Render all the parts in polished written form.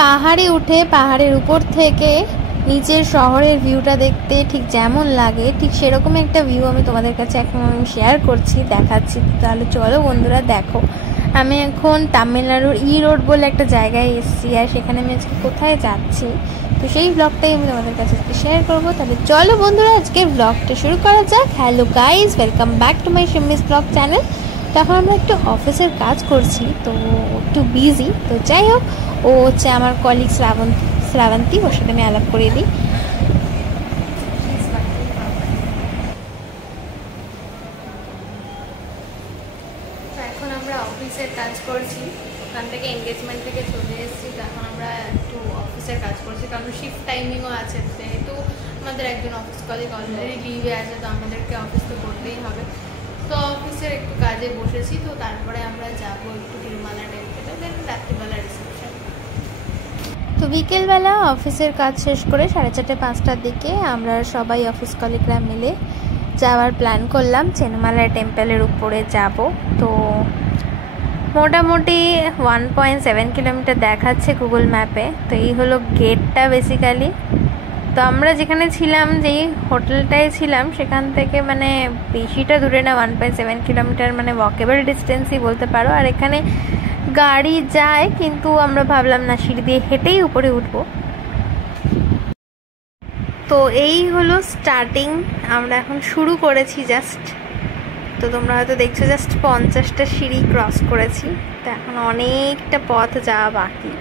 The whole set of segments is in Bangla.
পাহাড়ে উঠে পাহাড়ের উপর থেকে নিচের শহরের ভিউটা দেখতে ঠিক যেমন লাগে ঠিক সেরকম একটা ভিউ আমি তোমাদের কাছে এখন আমি শেয়ার করছি, দেখাচ্ছি। তাহলে চলো বন্ধুরা দেখো, আমি এখন তামিলনাড়ুর রোড বলে একটা জায়গায় এসেছি, আর সেখানে আমি আজকে কোথায় যাচ্ছি তো সেই ব্লগটাই আমি তোমাদের কাছে শেয়ার করবো। তাহলে চলো বন্ধুরা আজকে ব্লগটা শুরু করা যাক। Hello guys, welcome back to my Shimmi's blog channel. তখন আমরা একটু অফিসের কাজ করছি, তো একটু বিজি, তো যাই হোক ও হচ্ছে আমার কলিগ শ্রাবন্তী, ওর সাথে আমি আলাপ করিয়ে দিই। এখন আমরা অফিসের কাজ করছি, ওখান থেকে এনগেজমেন্ট থেকে চলে এসেছি, তো এখন আমরা একটু অফিসের কাজ করছি, কারণ শিফট টাইমিংও আছে, যেহেতু আমাদের একজন অফিস কলিগ অলরেডি লিভে আছে, তো আমাদেরকে অফিস তো করতেই হবে। তো অফিসের একটু কাজে বসেছি, তো তারপরে আমরা যাবো একটু তিরুমালা টেম্পলে, দেন রাত্রিবেলা রিসেপশন। তো বিকেলবেলা অফিসের কাজ শেষ করে 4:30-5টার দিকে আমরা সবাই অফিস কলিগরা মিলে যাওয়ার প্ল্যান করলাম, চেনুমালা টেম্পলের উপরে যাব। তো মোটামুটি 1.7 কিলোমিটার দেখাচ্ছে গুগল ম্যাপে। তো এই হলো গেটটা বেসিক্যালি। তো আমরা যেখানে ছিলাম, যেই হোটেলটায় ছিলাম, সেখান থেকে মানে বেশিটা দূরে না, 1.7 কিলোমিটার মানে ওয়াকেবল ডিস্টেন্সই বলতে পারো। আর এখানে গাড়ি যায়, কিন্তু আমরা ভাবলাম না, সিঁড়ি দিয়ে হেঁটেই উপরে উঠবো। তো এই হলো স্টার্টিং, আমরা এখন শুরু করেছি জাস্ট। তো তোমরা হয়তো দেখছো জাস্ট 50টা সিঁড়ি ক্রস করেছি, তো এখন অনেকটা পথ যাওয়া বাকি।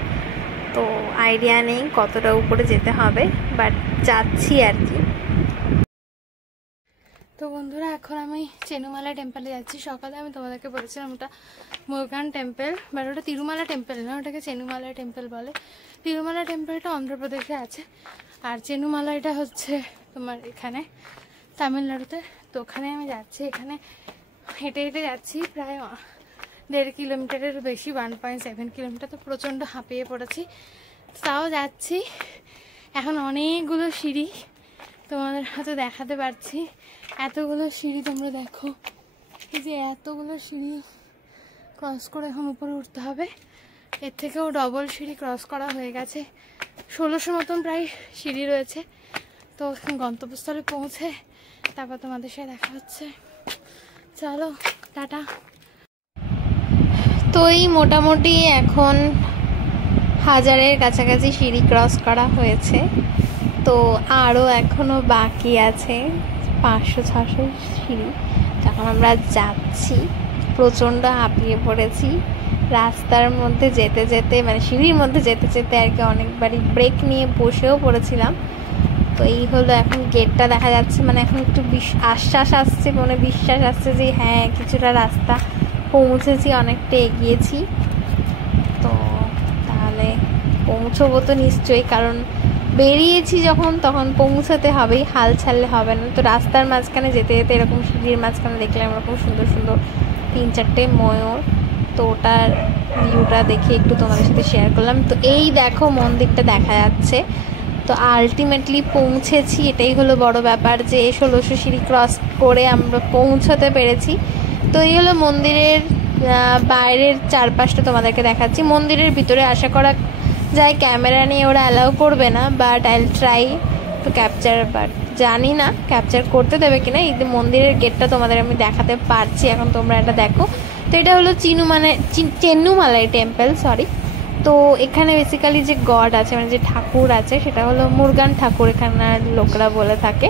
তো আইডিয়া নেই কতটা উপরে যেতে হবে, বাট যাচ্ছি আর কি। তো বন্ধুরা এখন আমি চেনুমালা টেম্পলে যাচ্ছি। সকালে আমি তোমাদেরকে বলেছিলাম ওটা মুরগান টেম্পল, বাট ওটা তিরুমালা টেম্পল না, ওটাকে চেনুমালা টেম্পল বলে। তিরুমালা টেম্পলটা অন্ধ্রপ্রদেশে আছে, আর চেনুমালাটা হচ্ছে তোমার এখানে তামিলনাড়ুতে। তো ওখানে আমি যাচ্ছি, এখানে হেঁটে হেঁটে যাচ্ছি প্রায় 1.5 কিলোমিটারের বেশি, 1.7 কিলোমিটার। তো প্রচণ্ড হাঁপিয়ে পড়েছি, তাও যাচ্ছি। এখন অনেকগুলো সিঁড়ি তোমাদের হয়তো দেখাতে পারছি, এতগুলো সিঁড়ি তোমরা দেখো, এই যে এতগুলো সিঁড়ি ক্রস করে এখন উপরে উঠতে হবে। এর থেকেও ডবল সিঁড়ি ক্রস করা হয়ে গেছে, 1600 মতন প্রায় সিঁড়ি রয়েছে। তো গন্তব্যস্থলে পৌঁছে তারপর তোমাদের সাথে দেখা হচ্ছে। চলো টাটা। তো এই মোটামুটি এখন 1000-এর কাছাকাছি সিঁড়ি ক্রস করা হয়েছে, তো আরও এখনও বাকি আছে 500-600 সিঁড়ি। তখন আমরা যাচ্ছি, প্রচণ্ড হাঁপিয়ে পড়েছি। রাস্তার মধ্যে যেতে যেতে মানে সিঁড়ির মধ্যে যেতে যেতে আর কি অনেকবারই ব্রেক নিয়ে বসেও পড়েছিলাম। তো এই হলো এখন গেটটা দেখা যাচ্ছে, মানে এখন একটু আশ্বাস আসছে, মনে বিশ্বাস আসছে যে হ্যাঁ কিছুটা রাস্তা পৌঁছেছি, অনেকটা এগিয়েছি। তো তাহলে পৌঁছবো তো নিশ্চয়ই, কারণ বেরিয়েছি যখন তখন পৌঁছাতে হবেই, হাল ছাড়লে হবে না। তো রাস্তার মাঝখানে যেতে যেতে এরকম সিঁড়ির মাঝখানে দেখলাম এরকম সুন্দর সুন্দর 3-4টে ময়ূর, তো ওটার ভিউটা দেখে একটু তোমাদের সাথে শেয়ার করলাম। তো এই দেখো মন্দিরটা দেখা যাচ্ছে। তো আলটিমেটলি পৌঁছেছি, এটাই হলো বড় ব্যাপার, যে 1600 সিঁড়ি ক্রস করে আমরা পৌঁছতে পেরেছি। তো এই হলো মন্দিরের বাইরের চারপাশটা তোমাদেরকে দেখাচ্ছি। মন্দিরের ভিতরে আশা করা যায় ক্যামেরা নিয়ে ওরা অ্যালাউ করবে না, but I will try to capture, but জানি না ক্যাপচার করতে দেবে কিনা। এই মন্দিরের গেটটা তোমাদের আমি দেখাতে পারছি, এখন তোমরা এটা দেখো। তো এটা হলো চেন্নুমালাই টেম্পল, সরি। তো এখানে বেসিক্যালি যে গড আছে, মানে যে ঠাকুর আছে, সেটা হলো মুরগান ঠাকুর, এখানকার লোকরা বলে থাকে।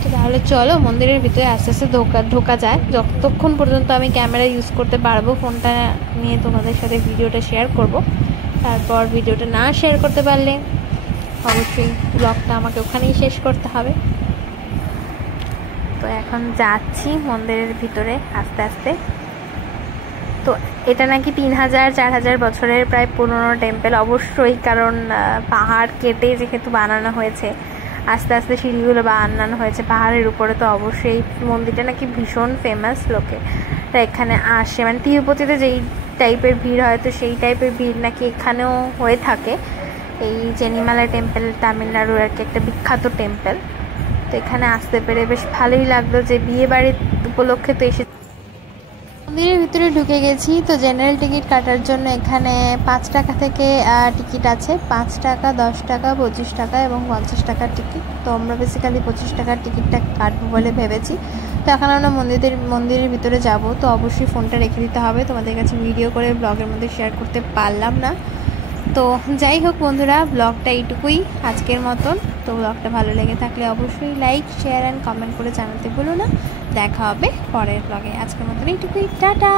তো তাহলে চলো মন্দিরের ভিতরে আস্তে আস্তে ঢোকা যায়, যতক্ষণ পর্যন্ত আমি ক্যামেরা ইউজ করতে পারবো, ফোনটা নিয়ে তোমাদের সাথে ভিডিওটা শেয়ার করব। তারপর ভিডিওটা না শেয়ার করতে পারলে অবশ্যই ব্লগটা আমাকে ওখানেই শেষ করতে হবে। তো এখন যাচ্ছি মন্দিরের ভিতরে আস্তে আস্তে। তো এটা নাকি 3000-4000 বছরের প্রায় পুরনো টেম্পল, অবশ্যই, কারণ পাহাড় কেটে যেহেতু বানানো হয়েছে, আস্তে আস্তে সিঁড়িগুলো বানানো হয়েছে পাহাড়ের উপরে। তো অবশ্যই মন্দিরটা নাকি ভীষণ ফেমাস, লোকেরা এখানে আসে, মানে তিরুপতিতে যেই টাইপের ভিড় হয়, তো সেই টাইপের ভিড় নাকি এখানেও হয়ে থাকে। এই চেনিমালা টেম্পল তামিলনাড়ুর আর কি একটা বিখ্যাত টেম্পল। তো এখানে আসতে পেরে বেশ ভালোই লাগলো, যে বিয়ে বাড়ির উপলক্ষে তো এসে। মন্দিরের ভিতরে ভিতরে ঢুকে গেছি। তো জেনারেল টিকিট কাটার জন্য এখানে 5 টাকা থেকে টিকিট আছে, 5 টাকা, 10 টাকা, 25 টাকা এবং 50 টাকার টিকিট। তো আমরা বেসিক্যালি 25 টাকার টিকিটটা কাটবো বলে ভেবেছি। তো এখন আমরা মন্দিরের ভিতরে যাব। তো অবশ্যই ফোনটা রেখে দিতে হবে, তোমাদের কাছে ভিডিও করে ব্লগের মধ্যে শেয়ার করতে পারলাম না। তো যাই হোক বন্ধুরা, ব্লগটা এইটুকুই আজকের মতন। তো ব্লগটা ভালো লেগে থাকলে অবশ্যই লাইক, শেয়ার অ্যান্ড কমেন্ট করে জানাতে ভুলো না। দেখা হবে পরের ব্লগে। আজকের মতন এইটুকুই, টাটা।